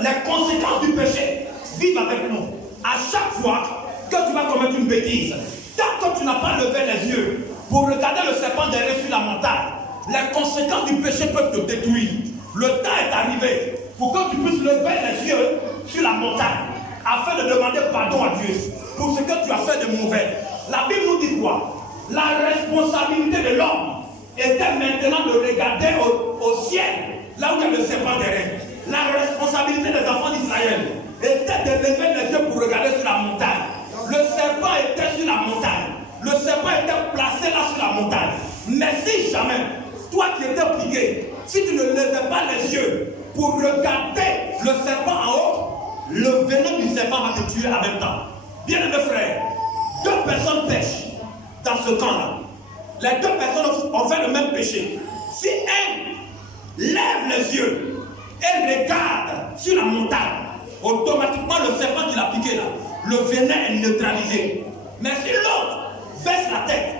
les conséquences du péché vivent avec nous. À chaque fois que tu vas commettre une bêtise, tant que tu n'as pas levé les yeux pour regarder le serpent derrière sur la montagne, les conséquences du péché peuvent te détruire. Le temps est arrivé pour que tu puisses lever les yeux sur la montagne afin de demander pardon à Dieu pour ce que tu as fait de mauvais. La Bible nous dit quoi? La responsabilité de l'homme était maintenant de regarder au ciel, là où il y a le serpent derrière. La responsabilité des enfants d'Israël était de lever les yeux pour regarder sur la montagne. Le serpent était sur la montagne. Le serpent était placé là sur la montagne. Mais si jamais, toi qui étais piqué, si tu ne levais pas les yeux pour regarder le serpent en haut, le venin du serpent va te tuer en même temps. Bien aimé frère, deux personnes pêchent dans ce camp-là. Les deux personnes ont fait le même péché. Si un lève les yeux et regarde sur la montagne, automatiquement le serpent qui l'a piqué là, le venin est neutralisé. Mais si l'autre baisse la tête,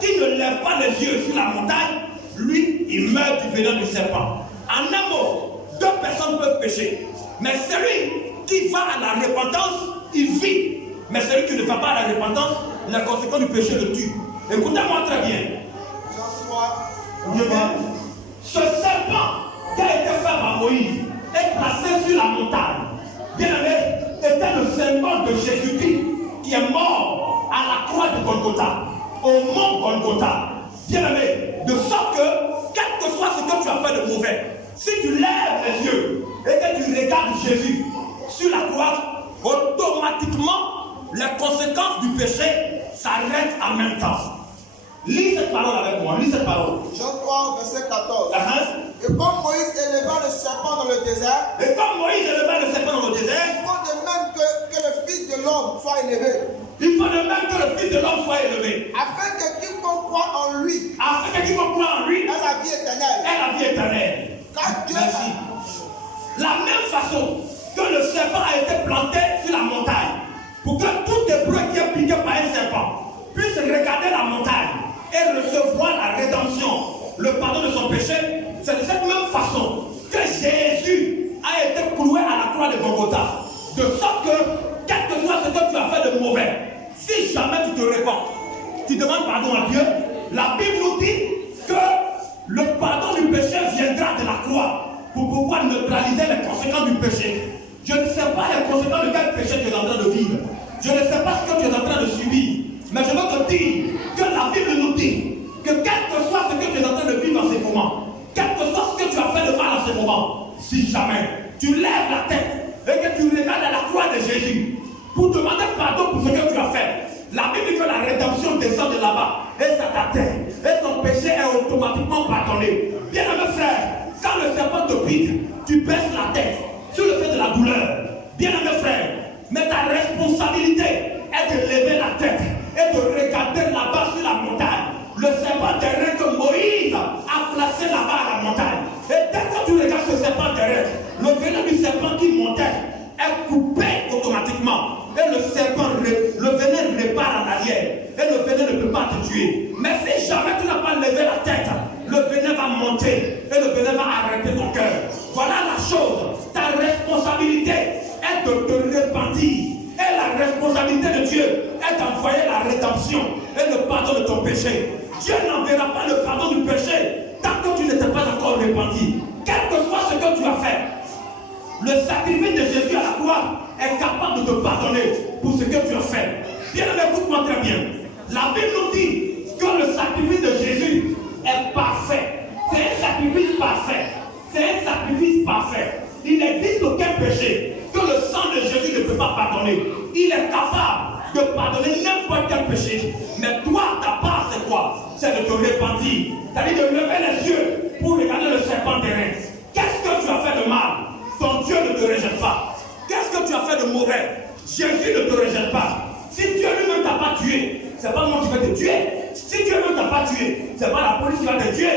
qui ne lève pas les yeux sur la montagne, lui, il meurt du venin du serpent. En un mot, deux personnes peuvent pécher. Mais celui qui va à la repentance, il vit. Mais celui qui ne va pas à la repentance, la conséquence du péché le tue. Écoutez-moi très bien. Ce serpent qui a été fait par Moïse est placé sur la montagne. Bien aimé, était le symbole de Jésus-Christ qui est mort à la croix de Golgotha, au mont Golgotha. Bien aimé, de sorte que, quel que soit ce que tu as fait de mauvais, si tu lèves les yeux et que tu regardes Jésus sur la croix, automatiquement, les conséquences du péché s'arrêtent en même temps. Lis cette parole avec moi, lis cette parole. Jean 3, verset 14. Et comme Moïse éleva le serpent dans le désert, il faut de même que le Fils de l'homme soit élevé. Il faut de même que le Fils de l'homme soit élevé. Afin que quiconque croit en lui ait la vie éternelle. Car Dieu, merci. La même façon que le serpent a été planté sur la montagne, pour que tout hébreu qui est piqué par un serpent puisse regarder la montagne et recevoir la rédemption, le pardon de son péché, c'est de cette même façon que Jésus a été cloué à la croix de Golgotha. De sorte que, quel que soit ce que tu as fait de mauvais, si jamais tu te répands, tu demandes pardon à Dieu, la Bible nous dit que le pardon du péché viendra de la croix pour pouvoir neutraliser les conséquences du péché. Je ne sais pas les conséquences de quel péché tu es en train de vivre. Je ne sais pas ce que tu es en train de subir. Mais je veux te dire que la Bible nous dit que quel que soit ce que tu es en train de vivre en ces moments, quel que soit ce que tu as fait de mal en ces moments, si jamais tu lèves la tête et que tu regardes à la croix de Jésus pour demander pardon pour ce que tu as fait, la Bible dit que la rédemption descend de là-bas et ça t'atteint et ton péché est automatiquement pardonné. Bien aimé frère, quand le serpent te pique, tu baisses la tête sur le fait de la douleur. Bien aimé frère, mais ta responsabilité est de lever la tête et de regarder là-bas sur la montagne le serpent derrière que Moïse a placé là-bas à la montagne. Et dès que tu regardes ce serpent derrière, le venin du serpent qui montait est coupé automatiquement. Et le serpent, le venin repart en arrière. Et le venin ne peut pas te tuer. Mais si jamais tu n'as pas levé la tête, le venin va monter et le venin va arrêter ton cœur. Voilà la chose. Ta responsabilité est de te repentir. Et la responsabilité de Dieu est d'envoyer la rédemption et le pardon de ton péché. Dieu n'enverra pas le pardon du péché tant que tu n'étais pas encore repenti. Quel que soit ce que tu as fait, le sacrifice de Jésus à la croix est capable de te pardonner pour ce que tu as fait. Bien aimé, écoute-moi très bien. La Bible nous dit que le sacrifice de Jésus est parfait. C'est un sacrifice parfait. C'est un sacrifice parfait. Il n'existe aucun péché que le sang de Jésus ne peut pas pardonner. Il est capable de pardonner n'importe quel péché. Mais toi, ta part, c'est quoi? C'est de te repentir. C'est-à-dire de lever les yeux pour regarder le serpent derrière. Qu'est-ce que tu as fait de mal? Ton Dieu ne te rejette pas. Qu'est-ce que tu as fait de mauvais? Jésus ne te rejette pas. Si Dieu lui-même t'a pas tué, c'est pas moi qui vais te tuer. Si Dieu même t'a pas tué, c'est pas la police qui va te tuer.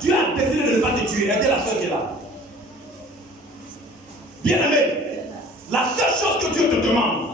Dieu a décidé de ne pas te tuer. Aidez la soeur qui est là. Bien-aimé, la seule chose que Dieu te demande,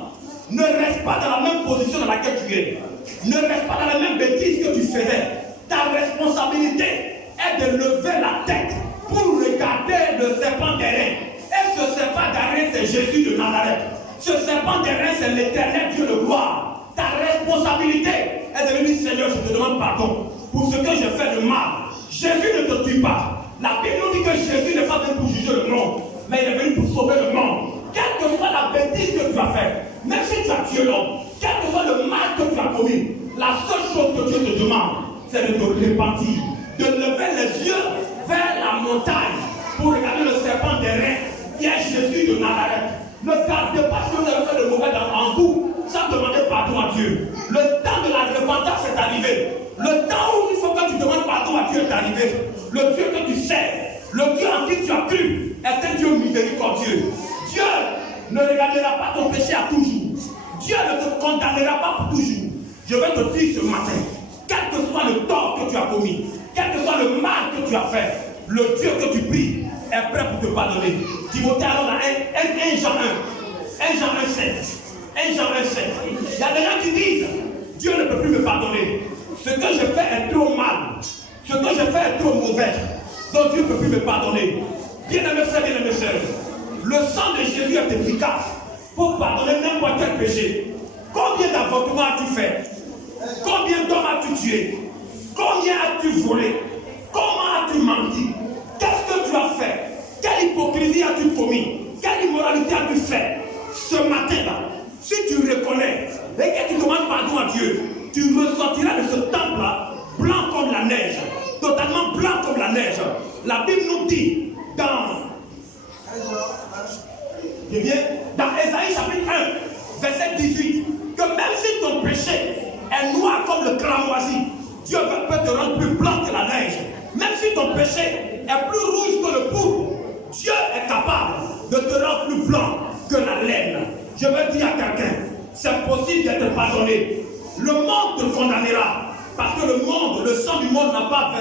ne reste pas dans la même position dans laquelle tu es. Ne reste pas dans la même bêtise que tu faisais. Ta responsabilité est de lever la tête pour regarder le serpent derrière. Et ce serpent derrière, c'est Jésus de Nazareth. Ce serpent d'airain, c'est l'éternel Dieu de gloire. Ta responsabilité est de lui dire, Seigneur, je te demande pardon pour ce que j'ai fait de mal. Jésus ne te tue pas. La Bible nous dit que Jésus n'est pas venu pour juger le monde, mais il est venu pour sauver le monde. Quelle que soit la bêtise que tu as faite, même si tu as tué l'homme, quel que soit le mal que tu as commis, la seule chose que Dieu te demande, c'est de te repentir, de lever les yeux vers la montagne pour regarder le serpent d'airain qui est Jésus de Nazareth. Ne gardez pas ce que vous avez fait de mauvais en vous sans demander pardon à Dieu. Le temps de la repentance est arrivé. Le temps où il faut que tu demandes pardon à Dieu est arrivé. Le Dieu que tu sais, le Dieu en qui tu as cru, est un Dieu miséricordieux. Dieu ne regardera pas ton péché à toujours. Dieu ne te condamnera pas pour toujours. Je vais te dire ce matin, quel que soit le tort que tu as commis, quel que soit le mal que tu as fait, le Dieu que tu pries est prêt pour te pardonner. Timothée, alors dans 1 Jean 1, 1 Jean 1, 7. Il y a des gens qui disent, Dieu ne peut plus me pardonner. Ce que je fais est trop mal. Ce que je fais est trop mauvais. Donc Dieu ne peut plus me pardonner. Bien-aimés frères, bien-aimés sœurs, le sang de Jésus est efficace pour pardonner n'importe quel péché. Combien d'avortements as-tu fait? Combien d'hommes as-tu tué? Combien as-tu volé? Comment as-tu menti? Qu'est-ce que tu as fait? Quelle hypocrisie as-tu commis? Quelle immoralité as-tu fait? Ce matin-là, si tu reconnais et que tu demandes pardon à Dieu, tu ressortiras de ce temple-là blanc comme la neige, totalement blanc comme la neige. La Bible nous dit dans Ésaïe chapitre 1, verset 18, que même si ton péché est noir comme le cramoisi, Dieu peut te rendre plus blanc que la neige. Même si ton péché est plus rouge que le pourpre, Dieu est capable de te rendre plus blanc que la laine. Je veux dire à quelqu'un, c'est possible d'être pardonné. Le monde te condamnera parce que le sang du monde n'a pas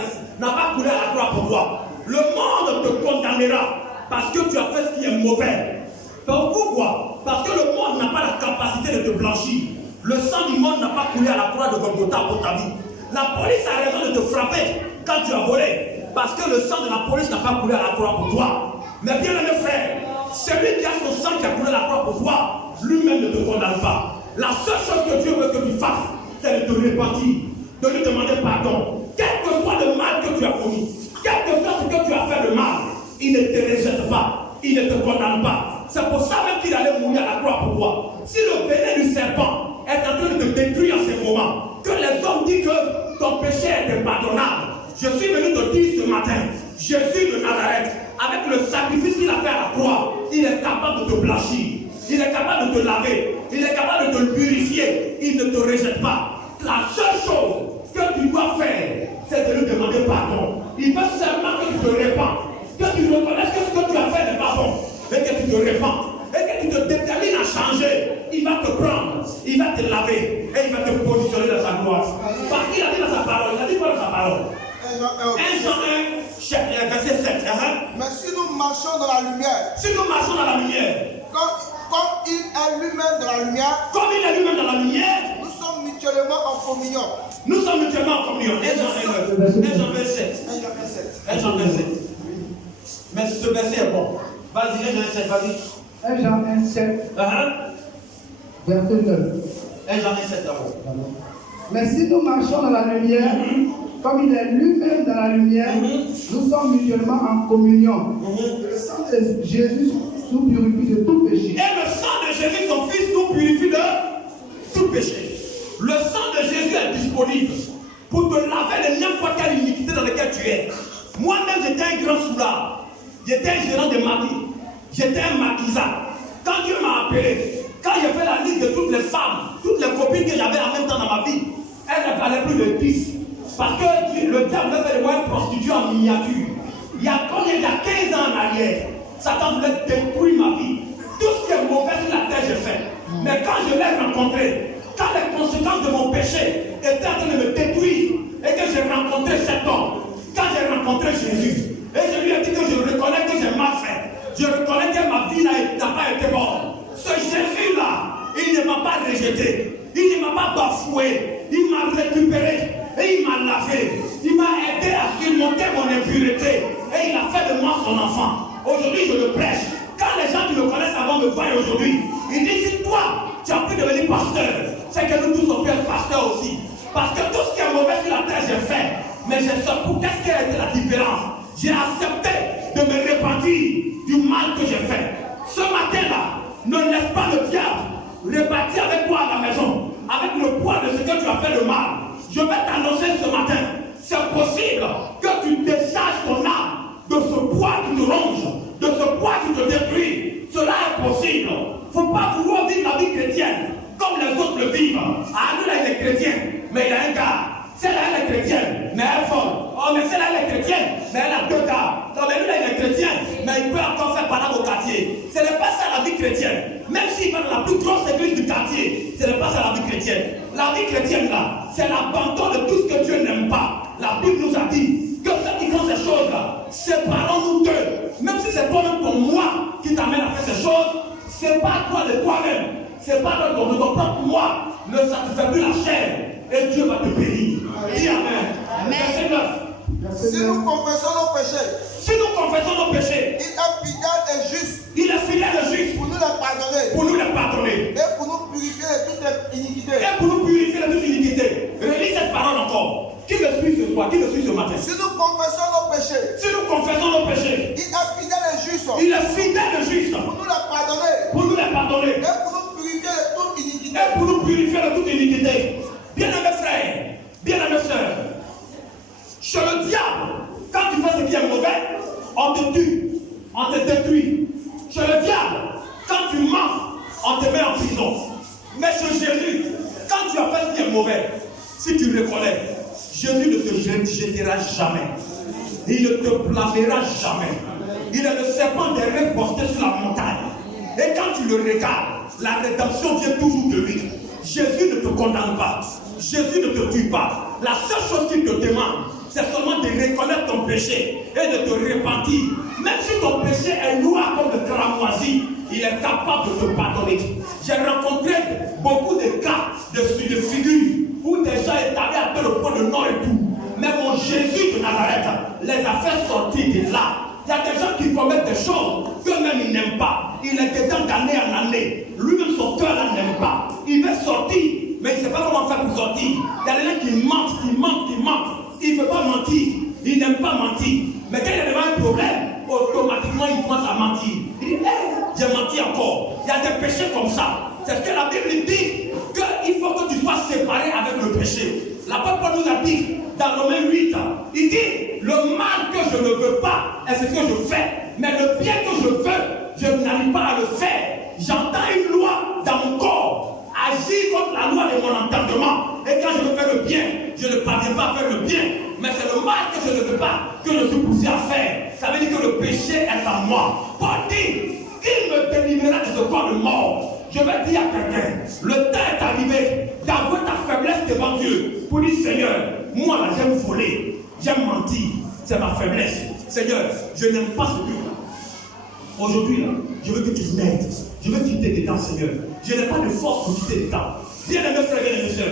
coulé à la croix pour toi. Le monde te condamnera parce que tu as fait ce qui est mauvais. Pourquoi? Parce que le monde n'a pas la capacité de te blanchir. Le sang du monde n'a pas coulé à la croix de Golgotha pour ta vie. La police a raison de te frapper quand tu as volé, parce que le sang de la police n'a pas coulé à la croix pour toi. Mais bien aimé frère, celui qui a son sang qui a coulé à la croix pour toi, lui-même ne te condamne pas. La seule chose que Dieu veut que tu fasses, c'est de te repentir, de lui demander pardon. Quel que soit le mal que tu as commis, quel que soit ce que tu as fait de mal, il ne te rejette pas, il ne te condamne pas. C'est pour ça même qu'il allait mourir à la croix pour toi. Si le venin du serpent est en train de te détruire en ce moment, que les hommes disent que ton péché est impardonnable, je suis venu te dire ce matin, Jésus de Nazareth, avec le sacrifice qu'il a fait à la croix, il est capable de te blanchir, il est capable de te laver, il est capable de te purifier, il ne te rejette pas. La seule chose que tu dois faire, c'est de lui demander pardon. Il veut seulement que tu te répands, que tu reconnaisses que ce que tu as fait n'est pas bon, et que tu te répands, et que tu te détermines à changer. Il va te prendre, il va te laver, et il va te positionner dans sa gloire. Parce qu'il a dit dans sa parole, il a dit quoi dans sa parole? 1 Jean 1, verset 7. Mais si nous marchons dans la lumière, si nous marchons dans la lumière, comme il est lui-même dans la lumière, comme il est lui-même dans la lumière, nous sommes mutuellement en communion. Nous sommes mutuellement en communion. 1 Jean 27. 1 Jean 27. Mais ce verset est bon. Vas-y, 1 Jean 7, vas-y. 1 Jean 1, 7. Verset 9. 1 Jean 7 d'abord. Mais si nous marchons dans la lumière, comme il est lui-même dans la lumière, nous sommes mutuellement en communion. Le sang de Jésus nous purifie de tout péché. Et le sang de Jésus, son Fils, nous purifie de tout péché. Le sang de Jésus est disponible pour te laver de n'importe quelle iniquité dans laquelle tu es. Moi-même, j'étais un grand soulard. J'étais un gérant de maquis. J'étais un maquisard. Quand Dieu m'a appelé, quand j'ai fait la liste de toutes les femmes, toutes les copines que j'avais en même temps dans ma vie, elles ne valaient plus de 10. Parce que le diable voulait faire de moi une prostituée en miniature. Il y a 15 ans en arrière, Satan voulait détruire ma vie. Tout ce qui est mauvais sur la terre, j'ai fait. Mais quand je l'ai rencontré, quand les conséquences de mon péché étaient en train de me détruire, et que j'ai rencontré cet homme, quand j'ai rencontré Jésus, et je lui ai dit que je reconnais que j'ai mal fait, je reconnais que ma vie n'a pas été bonne. Ce Jésus-là, il ne m'a pas rejeté, il ne m'a pas bafoué, il m'a récupéré, et il m'a lavé, il m'a aidé à surmonter mon impureté, et il a fait de moi son enfant. Aujourd'hui, je le prêche. Quand les gens qui me connaissent avant me voie aujourd'hui. Il dit, si toi, tu as pu devenir pasteur, c'est que nous tous on peut être pasteur aussi. Parce que tout ce qui est mauvais sur la terre, j'ai fait. Mais j'ai sorti. Qu'est-ce qui a été la différence? J'ai accepté de me repentir du mal que j'ai fait. Ce matin-là, ne laisse pas le diable repartir avec toi à la maison, avec le poids de ce que tu as fait de mal. Je vais t'annoncer ce matin, c'est possible que tu décharges ton âme de ce poids qui te ronge, de ce poids qui te détruit. Cela est possible. Il ne faut pas vouloir vivre la vie chrétienne comme les autres le vivent. Ah, nous là, il est chrétien, mais il a un gars. Celle-là, elle est chrétienne, mais elle est folle. Oh, mais celle-là, elle est chrétienne, mais elle a 2 gars. Non, mais lui, là, il est chrétien, mais il peut encore faire parade au quartier. Ce n'est pas ça la vie chrétienne. Même s'il va dans la plus grosse église du quartier, ce n'est pas ça la vie chrétienne. La vie chrétienne, là, c'est l'abandon de tout ce que Dieu n'aime pas. La Bible nous a dit que ceux qui font ces choses-là, séparons-nous d'eux. Même si c'est toi-même ton moi qui t'amène à faire ces choses, sépare-toi de toi-même. Sépare-toi de ton propre moi. Ne satisfais plus la chair. Et Dieu va te bénir. Dis Amen. Verset 9. Si nous confessons nos péchés, Si nous confessons nos péchés, il est fidèle et juste il est fidèle et juste pour nous les pardonner pour nous les pardonner et pour nous purifier de toute iniquité. et pour nous purifier de toute iniquité. Relis cette parole encore. Qui me suit ce soir? Qui me suit ce matin? Si nous confessons nos péchés, Si nous confessons nos péchés, il est fidèle et juste il est fidèle et juste pour nous les pardonner pour nous les pardonner et pour nous purifier de toute iniquité. et pour nous purifier de toute iniquité. Bien-aimés frères, bien-aimés sœurs, chez le diable, quand tu fais ce qui est mauvais, on te tue, on te détruit. Chez le diable, quand tu mens, on te met en prison. Mais chez Jésus, quand tu as fait ce qui est mauvais, si tu reconnais, Jésus ne te jettera jamais. Il ne te blâmera jamais. Il est le serpent des porté sur la montagne. Et quand tu le regardes, la rédemption vient toujours de lui. Jésus ne te condamne pas. Jésus ne te tue pas. La seule chose qu'il te demande, c'est seulement de reconnaître ton péché et de te repentir. Même si ton péché est noir comme le cramoisi, il est capable de te pardonner. J'ai rencontré beaucoup de cas de figures où des gens étaient à tel point de non et tout. Mais mon Jésus de Nazareth les a fait sortir de là. Il y a des gens qui commettent des choses qu'eux-mêmes ils n'aiment pas. Il est dedans d'année en année. Lui-même, son cœur là n'aime pas. Il veut sortir, mais il ne sait pas comment faire pour sortir. Il y a des gens qui mentent, qui mentent, qui mentent. Il ne veut pas mentir. Il n'aime pas mentir. Mais quand il y a devant un problème, automatiquement il commence à mentir. Il dit, hey, j'ai menti encore. Il y a des péchés comme ça. C'est ce que la Bible dit, qu'il faut que tu sois séparé avec le péché. L'apôtre Paul nous a dit, dans Romains 8, il dit, le mal que je ne veux pas est ce que je fais. Mais le bien que je veux, je n'arrive pas à le faire. J'entends une loi dans mon corps, agir contre la loi de mon entendement. Et quand je veux faire le bien, je ne parviens pas à faire le bien. Mais c'est le mal que je ne veux pas, que je suis poussé à faire. Ça veut dire que le péché est en moi. Paul dit, qui me délivrera de ce corps de mort? Je vais dire à quelqu'un, le temps est arrivé d'avouer ta faiblesse devant Dieu. Pour dire, Seigneur, moi là j'aime voler, j'aime mentir, c'est ma faiblesse. Seigneur, je n'aime pas ce truc-là. Aujourd'hui là, je veux que tu m'aides. Je veux quitter dedans, Seigneur. Je n'ai pas de force pour quitter dedans. Bien-aimés frères, bien-aimés sœurs.